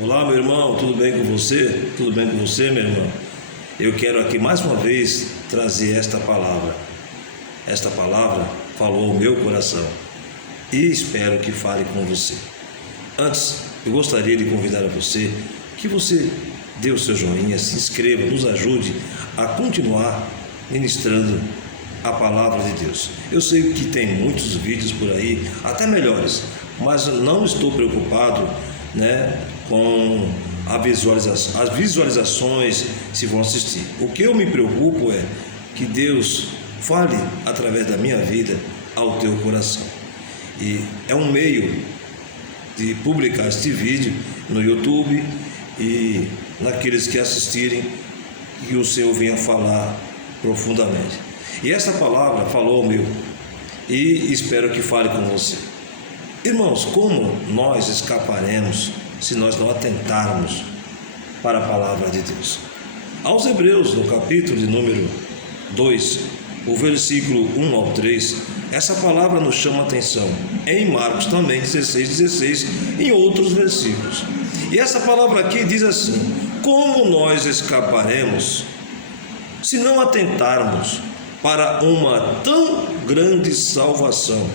Olá, meu irmão, tudo bem com você? Tudo bem com você, meu irmão? Eu quero aqui mais uma vez trazer esta palavra. Esta palavra falou ao meu coração e espero que fale com você. Antes, eu gostaria de convidar a você que você dê o seu joinha, se inscreva, nos ajude a continuar ministrando a palavra de Deus. Eu sei que tem muitos vídeos por aí, até melhores, mas não estou preocupado, com as visualizações se vão assistir. O que eu me preocupo é que Deus fale através da minha vida ao teu coração. E é um meio de publicar este vídeo no YouTube e naqueles que assistirem, que o Senhor venha falar profundamente. E essa palavra falou ao meu e espero que fale com você. Irmãos, como nós escaparemos se nós não atentarmos para a palavra de Deus? Aos Hebreus, no capítulo de número 2, o versículo 1 ao 3, essa palavra nos chama a atenção. Em Marcos também, 16, em outros versículos. E essa palavra aqui diz assim: como nós escaparemos se não atentarmos para uma tão grande salvação?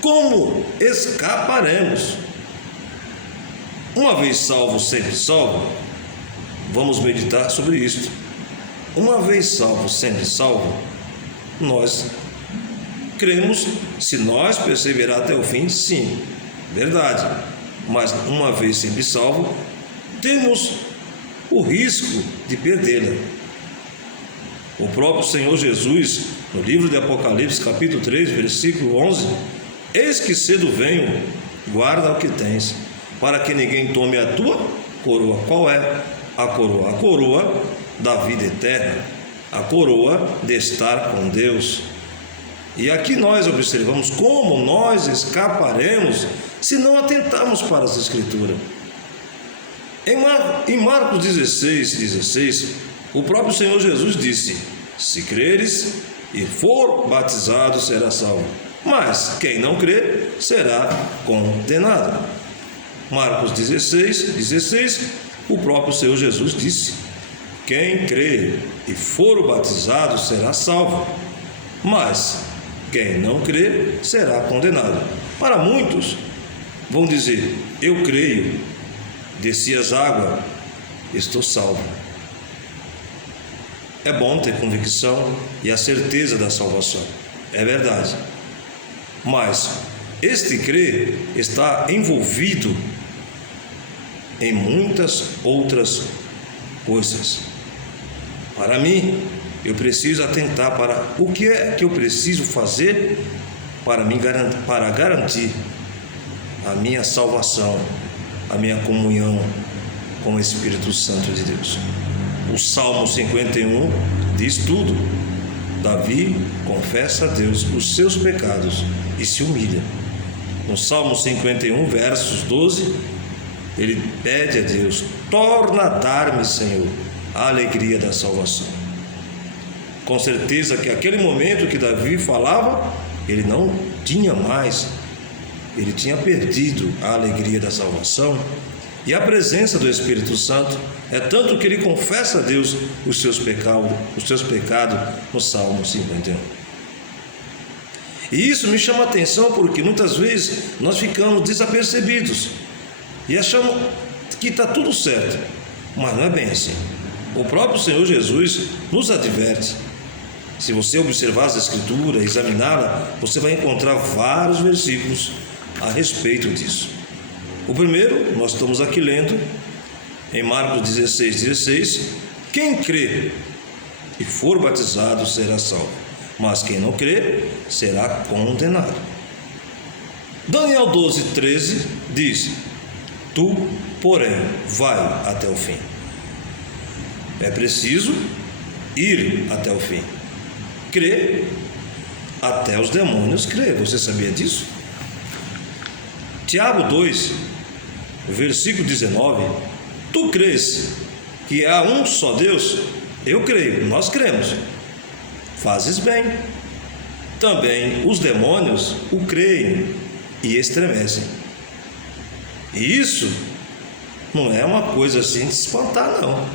Como escaparemos? Uma vez salvo, sempre salvo? Vamos meditar sobre isto. Uma vez salvo, sempre salvo? Nós cremos, se nós perseverar até o fim, sim, verdade. Mas uma vez sempre salvo, temos o risco de perdê-la. O próprio Senhor Jesus, no livro de Apocalipse, capítulo 3, versículo 11, eis que cedo venho, guarda o que tens, para que ninguém tome a tua coroa. Qual é a coroa? A coroa da vida eterna, a coroa de estar com Deus. E aqui nós observamos como nós escaparemos se não atentarmos para as Escrituras. Em Marcos 16, o próprio Senhor Jesus disse: se creres e for batizado, será salvo, mas quem não crer será condenado. Marcos 16, o próprio Senhor Jesus disse: quem crer e for batizado será salvo, mas quem não crer será condenado. Para muitos vão dizer: eu creio, desci as águas, estou salvo. É bom ter convicção e a certeza da salvação, é verdade, mas este crer está envolvido em muitas outras coisas. Para mim, eu preciso atentar para o que é que eu preciso fazer para garantir a minha salvação, a minha comunhão com o Espírito Santo de Deus. O Salmo 51 diz tudo. Davi confessa a Deus os seus pecados e se humilha. No Salmo 51, versos 12, ele pede a Deus: torna a dar-me, Senhor, a alegria da salvação. Com certeza que aquele momento que Davi falava, ele não tinha mais, ele tinha perdido a alegria da salvação e a presença do Espírito Santo. É tanto que ele confessa a Deus os seus pecados no Salmo 51. E isso me chama a atenção porque muitas vezes nós ficamos desapercebidos e achamos que está tudo certo, mas não é bem assim. O próprio Senhor Jesus nos adverte. Se você observar as Escrituras, examiná-la, você vai encontrar vários versículos a respeito disso. O primeiro, nós estamos aqui lendo em Marcos 16, quem crê e for batizado será salvo, mas quem não crê será condenado. Daniel 12:13 diz: tu, porém, vai até o fim. É preciso ir até o fim. Crer até os demônios crer. Você sabia disso? Tiago 2, versículo 19: tu crês que há um só Deus? Eu creio, nós cremos. Fazes bem. Também os demônios o creem e estremecem. E isso não é uma coisa assim de se espantar, não,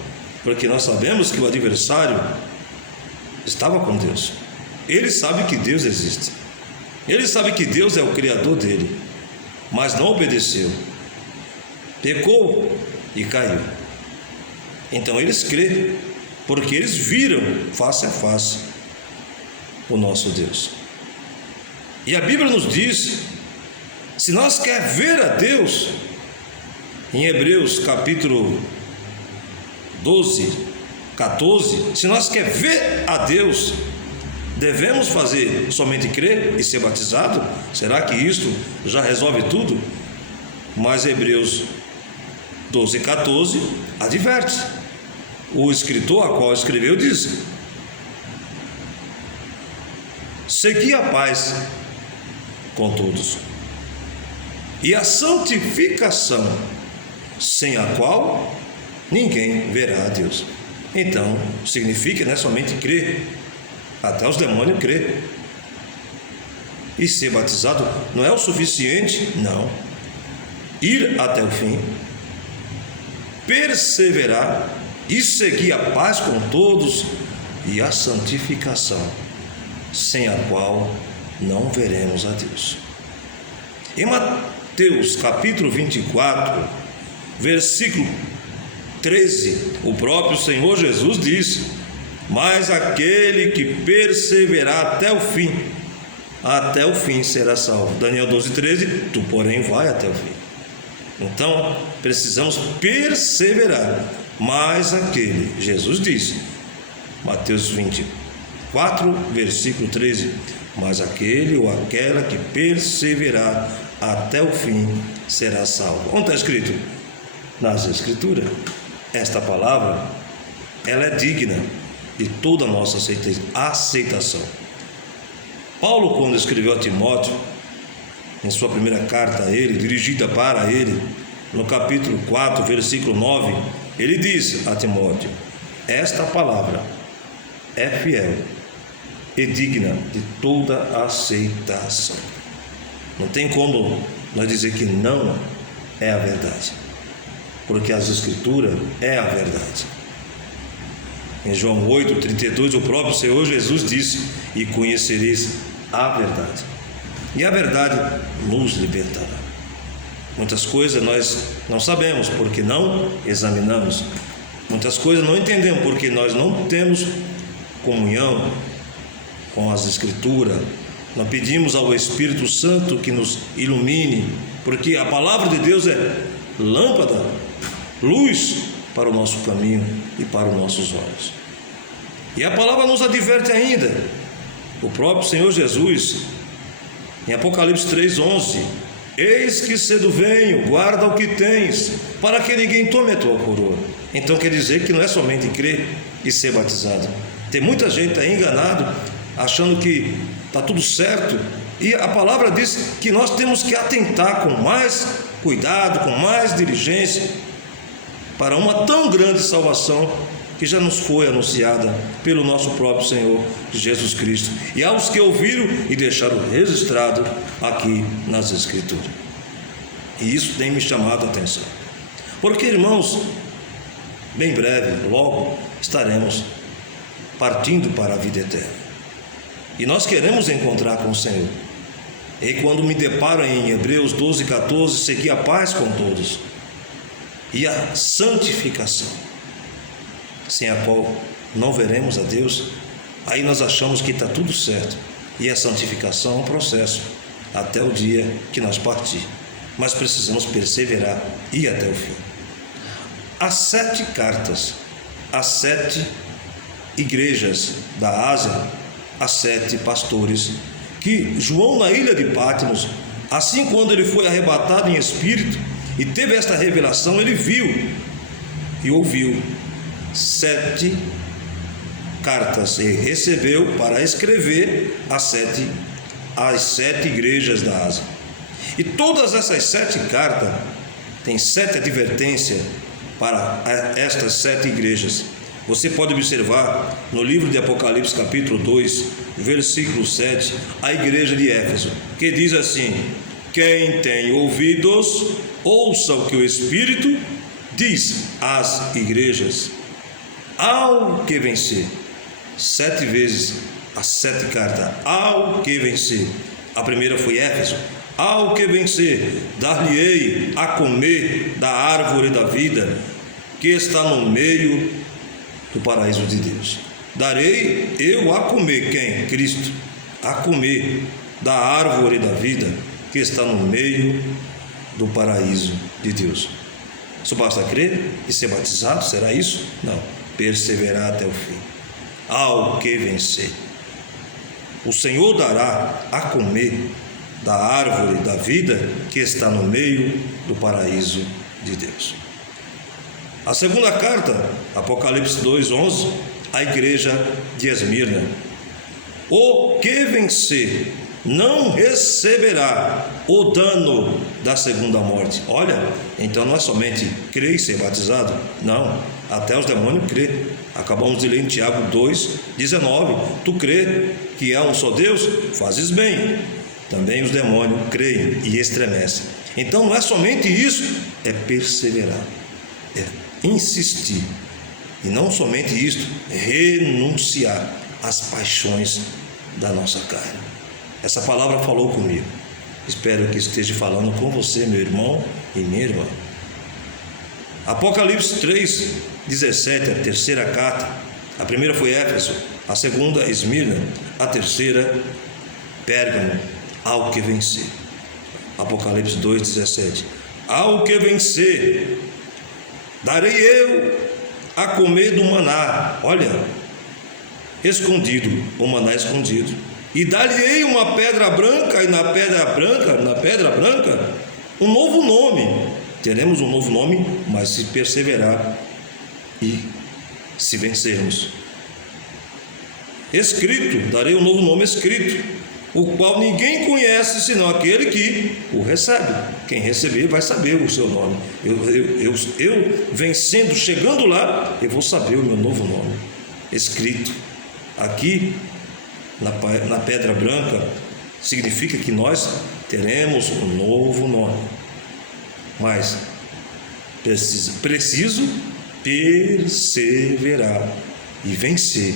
porque nós sabemos que o adversário estava com Deus. Ele sabe que Deus existe, ele sabe que Deus é o Criador dele, mas não obedeceu, pecou e caiu. Então eles creem, porque eles viram face a face o nosso Deus. E a Bíblia nos diz, se nós quer ver a Deus, em Hebreus capítulo 12, 14, se nós quer ver a Deus, devemos fazer somente crer e ser batizado? Será que isto já resolve tudo? Mas Hebreus 12, 14 adverte. O escritor a qual escreveu diz: segui a paz com todos e a santificação, sem a qual ninguém verá a Deus. Então, significa, não é somente crer, até os demônios crêem. E ser batizado não é o suficiente, não. Ir até o fim, perseverar e seguir a paz com todos e a santificação, sem a qual não veremos a Deus. Em Mateus capítulo 24, versículo 13, o próprio Senhor Jesus disse: mas aquele que perseverar até o fim será salvo. Daniel 12, 13, tu porém vai até o fim. Então precisamos perseverar. Mas aquele, Jesus disse, Mateus 24, versículo 13, mas aquele ou aquela que perseverar até o fim será salvo. Onde está escrito? Nas Escrituras. Esta palavra, ela é digna de toda a nossa aceitação. Paulo, quando escreveu a Timóteo, em sua primeira carta a ele, dirigida para ele, no capítulo 4, versículo 9, ele diz a Timóteo: esta palavra é fiel e digna de toda aceitação. Não tem como nós dizer que não é a verdade, porque as Escrituras é a verdade. Em João 8, 32, o próprio Senhor Jesus disse: e conhecereis a verdade, e a verdade nos libertará. Muitas coisas nós não sabemos porque não examinamos. Muitas coisas não entendemos porque nós não temos comunhão com as Escrituras. Nós pedimos ao Espírito Santo que nos ilumine, porque a palavra de Deus é lâmpada, luz para o nosso caminho e para os nossos olhos. E a palavra nos adverte ainda. O próprio Senhor Jesus, em Apocalipse 3:11, eis que cedo venho, guarda o que tens, para que ninguém tome a tua coroa. Então quer dizer que não é somente crer e ser batizado. Tem muita gente aí enganado, achando que está tudo certo, e a palavra diz que nós temos que atentar com mais cuidado, com mais diligência, para uma tão grande salvação que já nos foi anunciada pelo nosso próprio Senhor Jesus Cristo, e aos que ouviram e deixaram registrado aqui nas Escrituras. E isso tem me chamado a atenção, porque, irmãos, bem breve, logo estaremos partindo para a vida eterna, e nós queremos encontrar com o Senhor. E quando me deparo em Hebreus 12, 14, segui a paz com todos e a santificação, sem a qual não veremos a Deus, aí nós achamos que está tudo certo. E a santificação é um processo até o dia que nós partir, mas precisamos perseverar e ir até o fim. As 7 cartas, as 7 igrejas da Ásia, as 7 pastores, que João, na ilha de Patmos, assim, quando ele foi arrebatado em espírito e teve esta revelação, ele viu e ouviu 7 cartas e recebeu para escrever as 7 igrejas da Ásia. E todas essas 7 cartas têm 7 advertências para estas 7 igrejas. Você pode observar no livro de Apocalipse capítulo 2, versículo 7, a igreja de Éfeso, que diz assim: quem tem ouvidos, ouça o que o Espírito diz às igrejas. Ao que vencer, 7 vezes as 7 cartas, ao que vencer. A primeira foi Éfeso. Ao que vencer, dar-lhe-ei a comer da árvore da vida, que está no meio do paraíso de Deus. Darei eu a comer, quem? Cristo. A comer da árvore da vida, que está no meio do paraíso de Deus. Só basta crer e ser batizado? Será isso? Não. Perseverar até o fim. Ao que vencer, o Senhor dará a comer da árvore da vida, que está no meio do paraíso de Deus. A segunda carta, Apocalipse 2:11, a igreja de Esmirna. O que vencer não receberá o dano da segunda morte. Olha, então não é somente crer e ser batizado, não, até os demônios crê. Acabamos de ler em Tiago 2:19, tu crê que há um só Deus? Fazes bem. Também os demônios creem e estremecem. Então não é somente isso, é perseverar, é insistir, e não somente isto, renunciar às paixões da nossa carne. Essa palavra falou comigo. Espero que esteja falando com você, meu irmão e minha irmã. Apocalipse 3:17, a terceira carta. A primeira foi Éfeso, a segunda Esmirna, a terceira Pérgamo. Ao que vencer. Apocalipse 2:17. Ao que vencer, darei eu a comer do maná. Olha, escondido, o maná escondido. E dar-lhe-ei uma pedra branca, e na pedra branca, um novo nome. Teremos um novo nome, mas se perseverar e se vencermos. Escrito, darei um novo nome escrito, o qual ninguém conhece senão aquele que o recebe. Quem receber vai saber o seu nome. Eu vencendo, chegando lá, eu vou saber o meu novo nome escrito aqui na pedra branca. Significa que nós teremos um novo nome, mas preciso perseverar e vencer,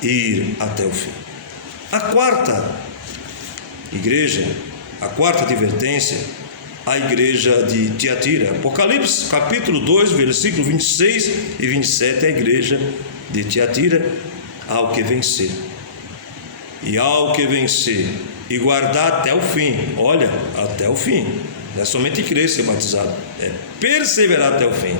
ir até o fim. A quarta igreja, a quarta advertência, a igreja de Tiatira. Apocalipse capítulo 2, versículo 26 e 27, a igreja de Tiatira. Ao que vencer, e ao que vencer e guardar até o fim. Olha, até o fim, não é somente crer e ser batizado, é perseverar até o fim.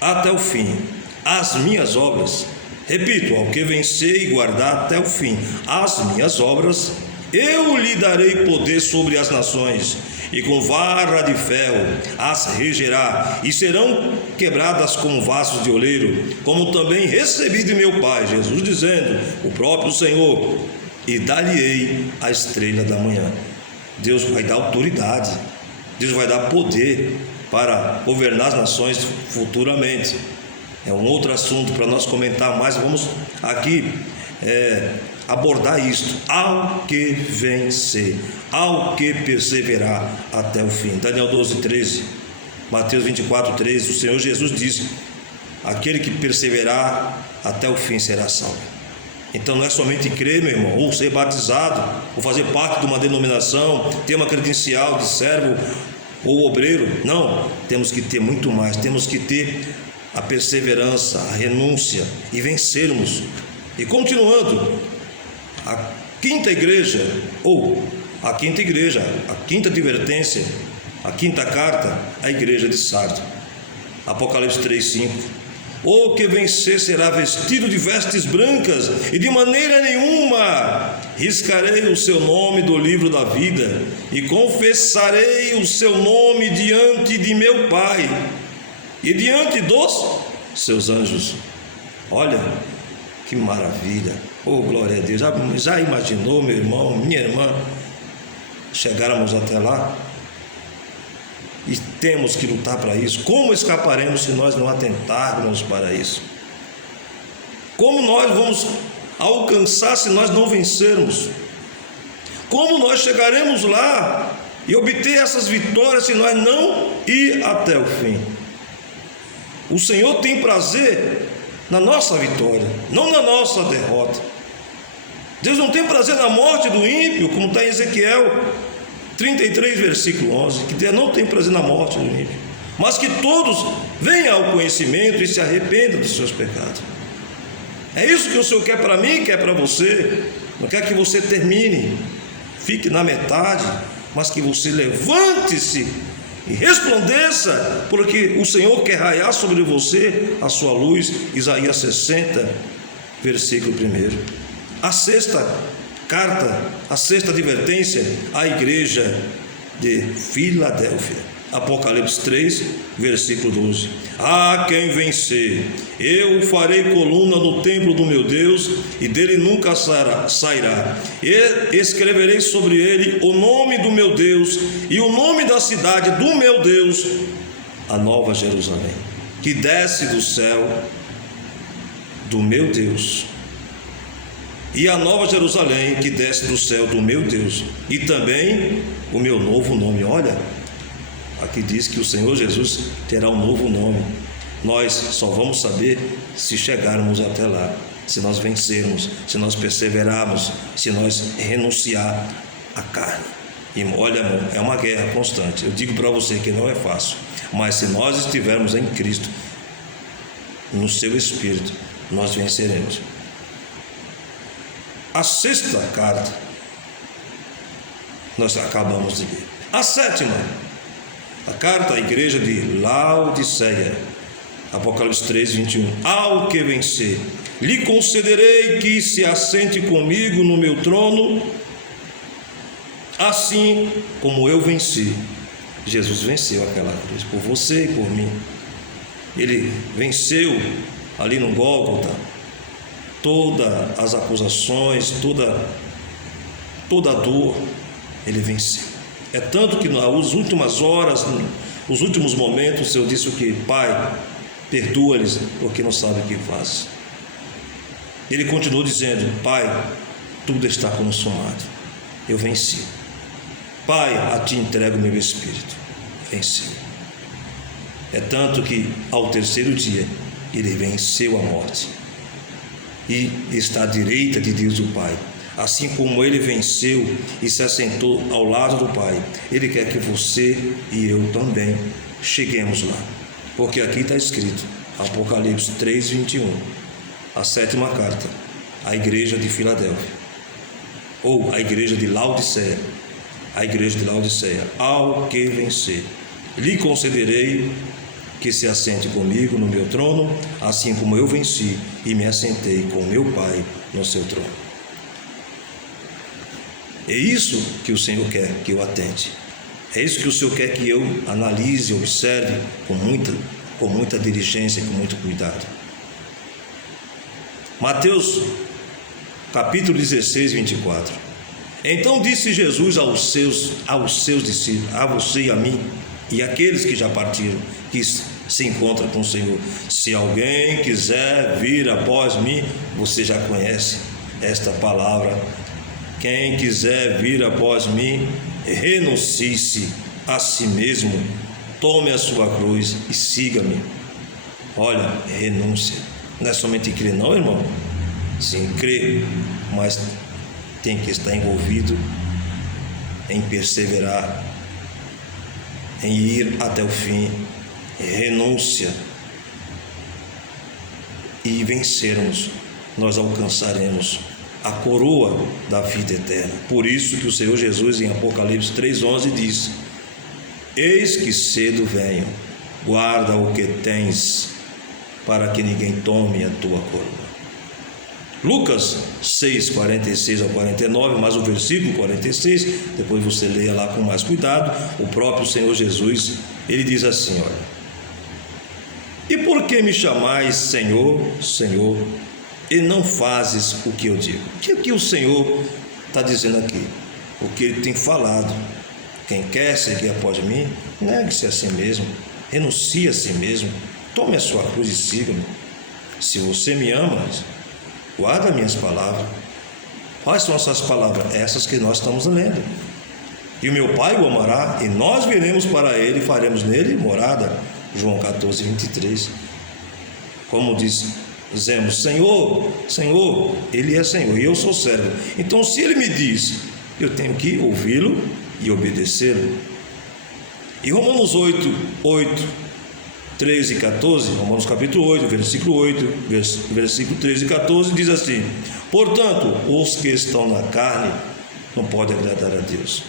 Até o fim, as minhas obras. Repito, ao que vencer e guardar até o fim as minhas obras, eu lhe darei poder sobre as nações, e com vara de ferro as regerá, e serão quebradas como vasos de oleiro, como também recebi de meu Pai. Jesus dizendo, o próprio Senhor, e dar-lhe-ei a estrela da manhã. Deus vai dar autoridade, Deus vai dar poder para governar as nações futuramente. É um outro assunto para nós comentar mais. Vamos aqui abordar isto. Ao que vencer, ao que perseverar até o fim. Daniel 12:13, Mateus 24:13. O Senhor Jesus disse: aquele que perseverar até o fim será salvo. Então não é somente crer, meu irmão, ou ser batizado, ou fazer parte de uma denominação, ter uma credencial de servo ou obreiro. Não, temos que ter muito mais. Temos que ter a perseverança, a renúncia e vencermos. E continuando, a quinta igreja, a quinta advertência, a quinta carta, a igreja de Sardo. Apocalipse 3:5. O que vencer será vestido de vestes brancas, e de maneira nenhuma riscarei o seu nome do livro da vida, e confessarei o seu nome diante de meu Pai e diante dos seus anjos. Olha que maravilha, oh glória a Deus. Já imaginou, meu irmão, minha irmã, chegarmos até lá? E temos que lutar para isso. Como escaparemos se nós não atentarmos para isso? Como nós vamos alcançar se nós não vencermos? Como nós chegaremos lá e obter essas vitórias se nós não ir até o fim. O Senhor tem prazer na nossa vitória, não na nossa derrota. Deus não tem prazer na morte do ímpio, como está em Ezequiel 33, versículo 11, que Deus não tem prazer na morte do ímpio, mas que todos venham ao conhecimento e se arrependam dos seus pecados. É isso que o Senhor quer para mim, quer para você. Não quer que você termine, fique na metade, mas que você levante-se e resplandeça, porque o Senhor quer raiar sobre você a sua luz. Isaías 60, versículo 1. A sexta carta, a sexta advertência à igreja de Filadélfia. Apocalipse 3, versículo 12. A quem vencer, eu farei coluna no templo do meu Deus, e dele nunca sairá. E escreverei sobre ele o nome do meu Deus e o nome da cidade do meu Deus, a nova Jerusalém, que desce do céu do meu Deus, e a nova Jerusalém, que desce do céu do meu Deus, e também o meu novo nome. Olha, aqui diz que o Senhor Jesus terá um novo nome. Nós só vamos saber se chegarmos até lá, se nós vencermos, se nós perseverarmos, se nós renunciar à carne. E olha, irmão, é uma guerra constante. Eu digo para você que não é fácil, mas se nós estivermos em Cristo, no seu Espírito, nós venceremos. A sexta carta nós acabamos de ler. A sétima, a carta à igreja de Laodiceia, Apocalipse 3, 21. Ao que vencer, lhe concederei que se assente comigo no meu trono, assim como eu venci. Jesus venceu aquela cruz por você e por mim. Ele venceu ali no Gólgota todas as acusações, toda a dor. Ele venceu. É tanto que nas últimas horas, nos últimos momentos, o Senhor disse o que? Pai, perdoa-lhes, porque não sabem o que fazem. Ele continuou dizendo: Pai, tudo está consumado. Eu venci. Pai, a ti entrego o meu espírito. Venci. É tanto que ao terceiro dia ele venceu a morte e está à direita de Deus o Pai. Assim como ele venceu e se assentou ao lado do Pai, ele quer que você e eu também cheguemos lá, porque aqui está escrito, Apocalipse 3, 21, a sétima carta à igreja de Filadélfia, ou à igreja de Laodiceia. A igreja de Laodiceia: ao que vencer, lhe concederei que se assente comigo no meu trono, assim como eu venci e me assentei com meu Pai no seu trono. É isso que o Senhor quer que eu atente. É isso que o Senhor quer que eu analise, observe com muita diligência e com muito cuidado. Mateus capítulo 16, 24. Então disse Jesus aos seus discípulos, a você e a mim, e aqueles que já partiram, que se encontram com o Senhor: se alguém quiser vir após mim, você já conhece esta palavra. Quem quiser vir após mim, renuncie-se a si mesmo, tome a sua cruz e siga-me. Olha, renúncia. Não é somente crer, não, irmão. Sim, crer, mas tem que estar envolvido em perseverar, em ir até o fim. Renúncia. E vencermos, nós alcançaremos a coroa da vida eterna. Por isso que o Senhor Jesus, em Apocalipse 3,11, diz: eis que cedo venho, guarda o que tens, para que ninguém tome a tua coroa. Lucas 6, 46 ao 49, mais o versículo 46, depois você leia lá com mais cuidado. O próprio Senhor Jesus, ele diz assim: olha, e por que me chamais Senhor, Senhor, e não fazes o que eu digo? O que o Senhor está dizendo aqui? O que ele tem falado: quem quer seguir após mim, negue-se a si mesmo, renuncie a si mesmo, tome a sua cruz e siga-me. Se você me ama, guarda minhas palavras. Quais são essas palavras? Essas que nós estamos lendo. E o meu Pai o amará, e nós viremos para ele e faremos nele morada. João 14, 23. Como dizemos, Senhor, Senhor, ele é Senhor e eu sou servo. Então, se ele me diz, eu tenho que ouvi-lo e obedecê-lo. E Romanos 8, 13 e 14, Romanos capítulo 8, versículo 8, versículo 13 e 14, diz assim: portanto, os que estão na carne não podem agradar a Deus.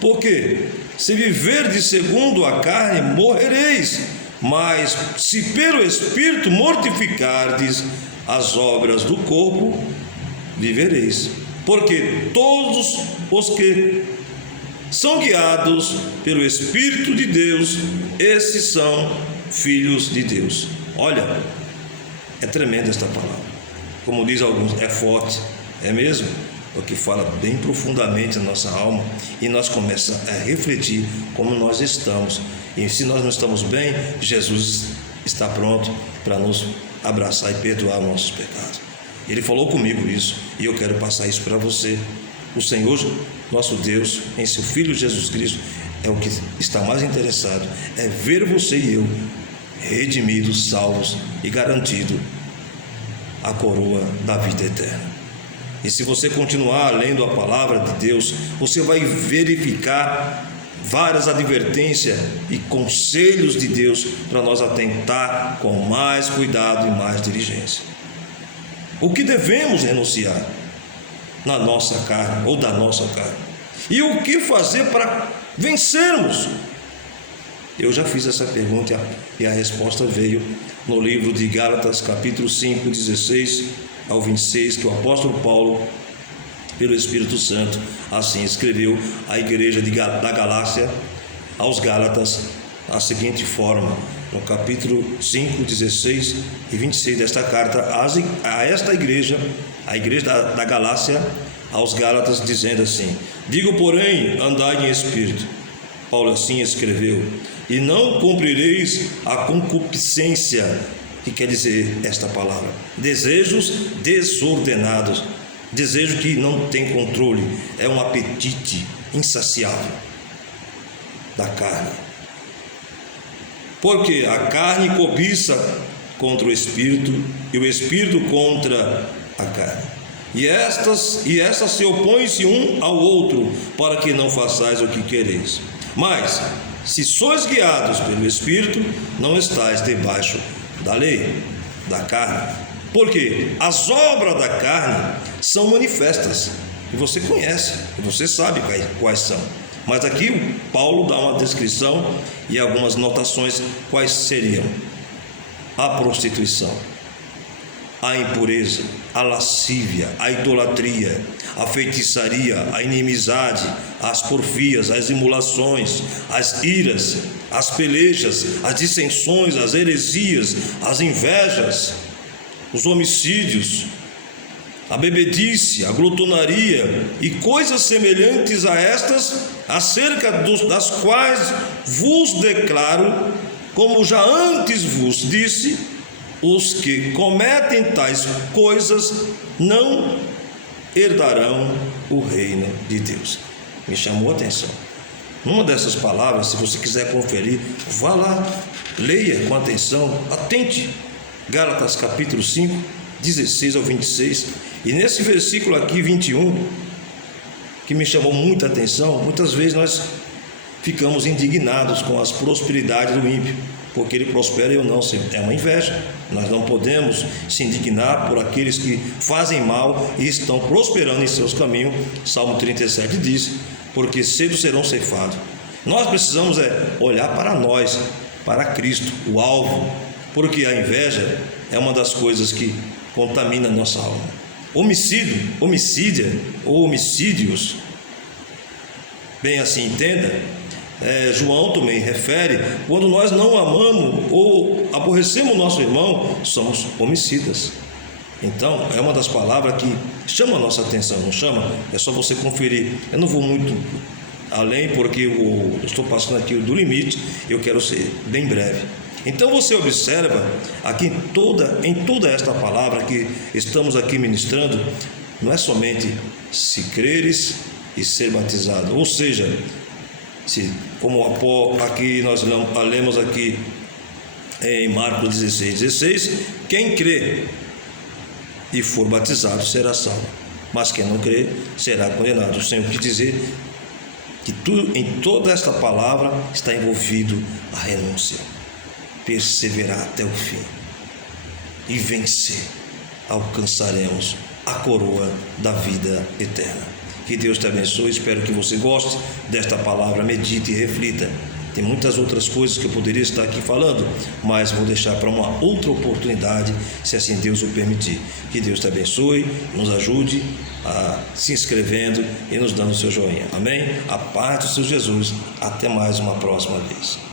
Porque se viverdes segundo a carne, morrereis. Mas se pelo Espírito mortificardes as obras do corpo, vivereis. Porque todos os que são guiados pelo Espírito de Deus, esses são filhos de Deus. Olha, é tremenda esta palavra. Como diz alguns, é forte, é mesmo? Porque fala bem profundamente na nossa alma e nós começamos a refletir como nós estamos. E se nós não estamos bem, Jesus está pronto para nos abraçar e perdoar nossos pecados. Ele falou comigo isso e eu quero passar isso para você. O Senhor, nosso Deus, em seu Filho Jesus Cristo, é o que está mais interessado, é ver você e eu redimidos, salvos e garantido a coroa da vida eterna. E se você continuar lendo a palavra de Deus, você vai verificar várias advertências e conselhos de Deus para nós atentar com mais cuidado e mais diligência. O que devemos renunciar na nossa carne ou da nossa carne? E o que fazer para vencermos? Eu já fiz essa pergunta e a resposta veio no livro de Gálatas, capítulo 5, 16 ao 26, que o apóstolo Paulo, pelo Espírito Santo, assim escreveu à igreja da Galácia, aos Gálatas, a seguinte forma, no capítulo 5, 16 e 26 desta carta, a esta igreja, a igreja da Galácia, aos Gálatas, dizendo assim: digo, porém, andai em espírito. Paulo assim escreveu: e não cumprireis a concupiscência, que quer dizer esta palavra, desejos desordenados, desejo que não tem controle, é um apetite insaciável da carne. Porque a carne cobiça contra o espírito e o espírito contra a carne. E estas se opõem-se um ao outro, para que não façais o que quereis. Mas, se sois guiados pelo Espírito, não estáis debaixo da lei, da carne. Porque as obras da carne são manifestas, e você conhece, e você sabe quais são. Mas aqui Paulo dá uma descrição e algumas notações quais seriam: a prostituição, a impureza, a lascívia, a idolatria, a feitiçaria, a inimizade, as porfias, as emulações, as iras, as pelejas, as dissensões, as heresias, as invejas, os homicídios, a bebedice, a glutonaria e coisas semelhantes a estas, acerca das quais vos declaro, como já antes vos disse, os que cometem tais coisas não herdarão o reino de Deus. Me chamou a atenção. Numa dessas palavras, se você quiser conferir, vá lá, leia com atenção, atente. Gálatas capítulo 5, 16 ao 26. E nesse versículo aqui, 21, que me chamou muita atenção, muitas vezes nós ficamos indignados com as prosperidades do ímpio, porque ele prospera e eu não, é uma inveja. Nós não podemos se indignar por aqueles que fazem mal e estão prosperando em seus caminhos. Salmo 37 diz: porque cedo serão ceifados. Nós precisamos olhar para nós, para Cristo, o alvo, porque a inveja é uma das coisas que contamina a nossa alma. Homicídia ou homicídios, bem assim entenda, João também refere, quando nós não amamos ou aborrecemos o nosso irmão, somos homicidas. Então, é uma das palavras que chama a nossa atenção, não chama? É só você conferir. Eu não vou muito além, porque eu estou passando aqui do limite, eu quero ser bem breve. Então, você observa aqui em toda esta palavra que estamos aqui ministrando, não é somente se creres e ser batizado, ou seja, Como aqui nós lemos aqui em Marcos 16:16, quem crê e for batizado será salvo, mas quem não crê será condenado. O Senhor quis dizer que em toda esta palavra está envolvido a renúncia, perseverar até o fim e vencer. Alcançaremos a coroa da vida eterna. Que Deus te abençoe, espero que você goste desta palavra, medite e reflita. Tem muitas outras coisas que eu poderia estar aqui falando, mas vou deixar para uma outra oportunidade, se assim Deus o permitir. Que Deus te abençoe, nos ajude a se inscrevendo e nos dando o seu joinha. Amém? A paz do Senhor Jesus. Até mais uma próxima vez.